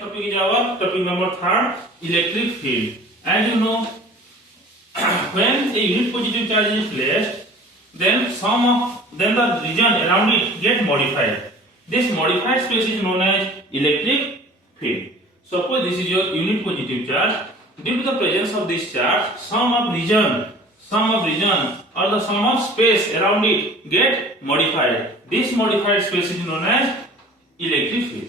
topic is our topic number 3, electric field. As you know, when a unit positive charge is placed, then the region around it get modified. This modified space is known as electric field. Suppose this is your unit positive charge. Due to the presence of this charge, some of region or the sum of space around it get modified. This modified space is known as electric field.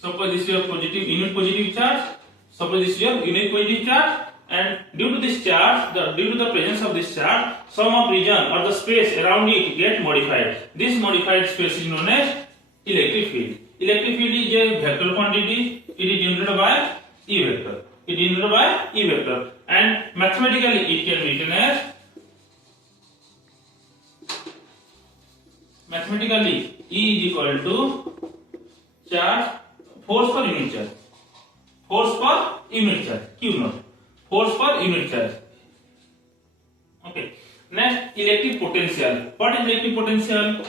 Suppose this is your unit positive charge. Suppose this is your unit positive charge, and due to this charge, due to the presence of this charge, some of region or the space around it get modified. This modified space is known as electric field. Electric field is a vector quantity. It is denoted by E vector. It is denoted by E vector, and mathematically it can be written as E is equal to charge, force per unit charge. Force per unit charge, Q naught. Force per unit charge. Okay. Next, electric potential. What is electric potential?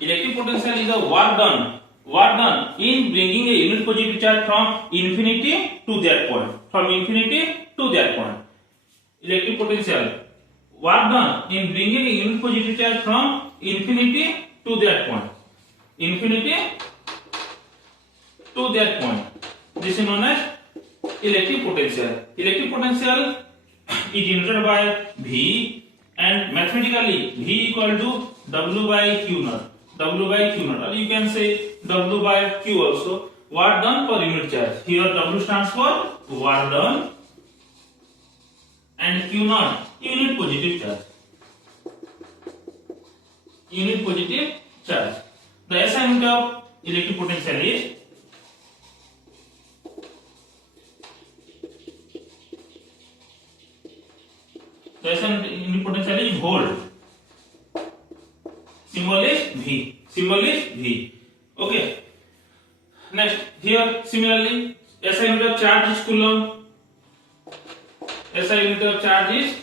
Electric potential is the work done in bringing a unit positive charge from infinity to that point. From infinity to that point. Electric potential. Work done in bringing a unit positive charge from infinity to that point. Infinity to that point. This is known as electric potential. Electric potential is denoted by V, and mathematically V equal to W by Q naught. W by Q naught, or you can say W by Q also. Work done per unit charge. Here W stands for work done, and Q naught unit positive charge. Unit positive charge. The SI unit of electric potential is unit potential is volt. Symbol is V. Okay. Next, here similarly, SI unit of charge is coulomb. SI unit of charge is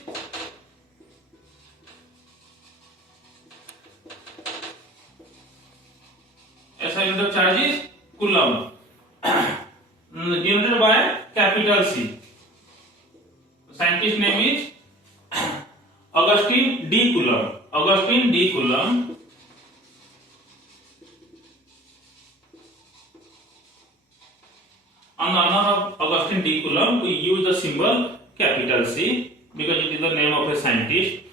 coulomb. Denoted by capital C. Scientist name is Augustine D. Coulomb. On the honor of Augustine D. Coulomb, we use the symbol capital C because it is the name of a scientist.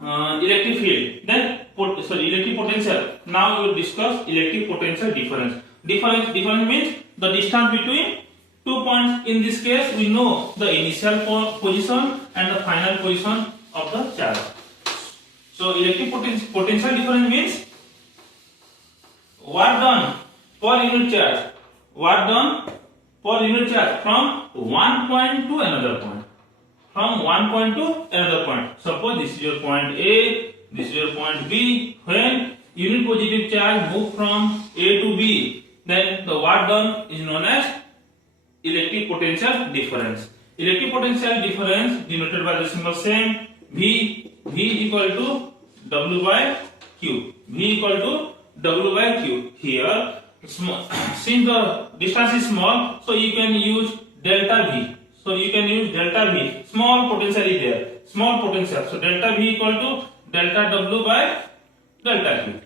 Electric field. Then electric potential. Now we will discuss electric potential difference. Difference means the distance between 2 points. In this case, we know the initial position and the final position of the charge. So electric potential difference means work done per unit charge. Work done per unit charge from one point to another point. Suppose this is your point A, this is your point B. When unit positive charge move from A to B, then the work done is known as electric potential difference. Electric potential difference denoted by the symbol same V equal to W by Q. Here, since the distance is small, so you can use delta V. Small potential is there. So delta V equal to delta W by delta Q.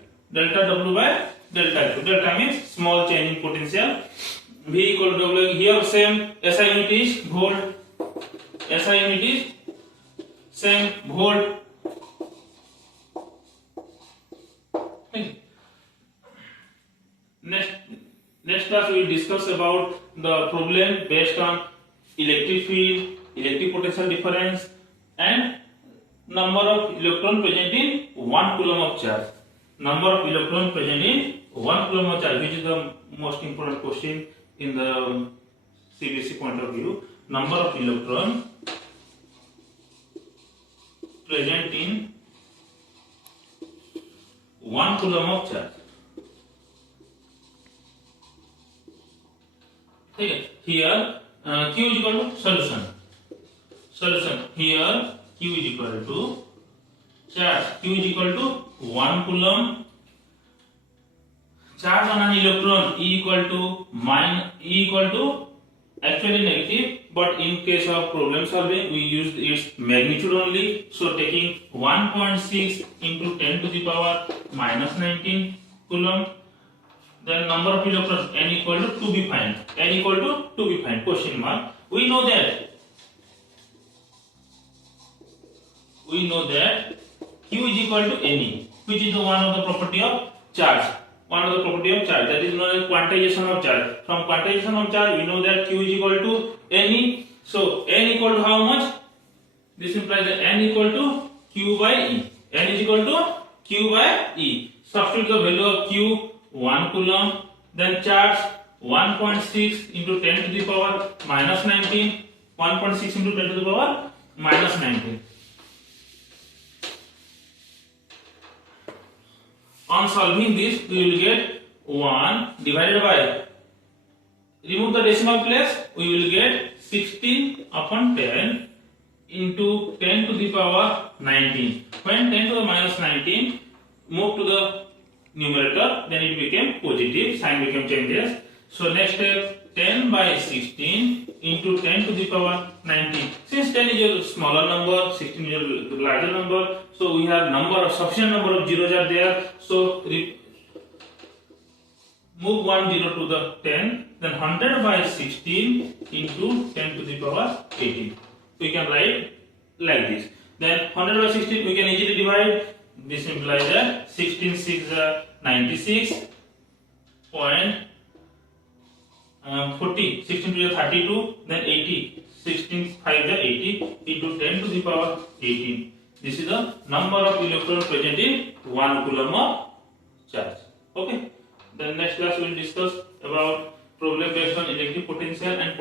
Delta means small change in potential. V equal to W. Here same SI unit is volt. Next class we will discuss about the problem based on electric field, electric potential difference, and number of electron present in 1 coulomb of charge. Which is the most important question in the CBSE point of view. Number of electron present in 1 coulomb of charge. Okay. Here Q is equal to solution. Here Q is equal to charge q is equal to 1 coulomb. Charge on an electron E equal to actually negative, but in case of problem solving we use its magnitude only. So taking 1.6 into 10 to the power minus 19 coulomb. Then number of electrons n equal to be find. N equal to be find, question mark. We know that q is equal to Ne, which is the one of the property of charge. That is known as quantization of charge. From quantization of charge we know that q is equal to Ne. So n equal to how much? This implies that n equal to q by E. N is equal to q by E. Substitute the value of q 1 coulomb, then charge 1.6 into 10 to the power minus 19. 1.6 into 10 to the power minus 19. On solving this, we will get 1 divided by, remove the decimal place, we will get 16 upon 10 into 10 to the power 19. When 10 to the minus 19 move to the numerator, then it became positive, sign became changes. So next step, 10 by 16 into 10 to the power 19. Since 10 is a smaller number, 16 is a larger number, so we have sufficient number of zeros are there. So move 1 0 to the 10, then 100 by 16 into 10 to the power 18. We can write like this. Then 100 by 16 we can easily divide. This implies that 16 6 96 point 40, 16 to the 32, then 80, 16 5 the 80 into 10 to the power 18. This is the number of electrons present in 1 coulomb of charge. Okay. Then next class we will discuss about problem based on electric potential and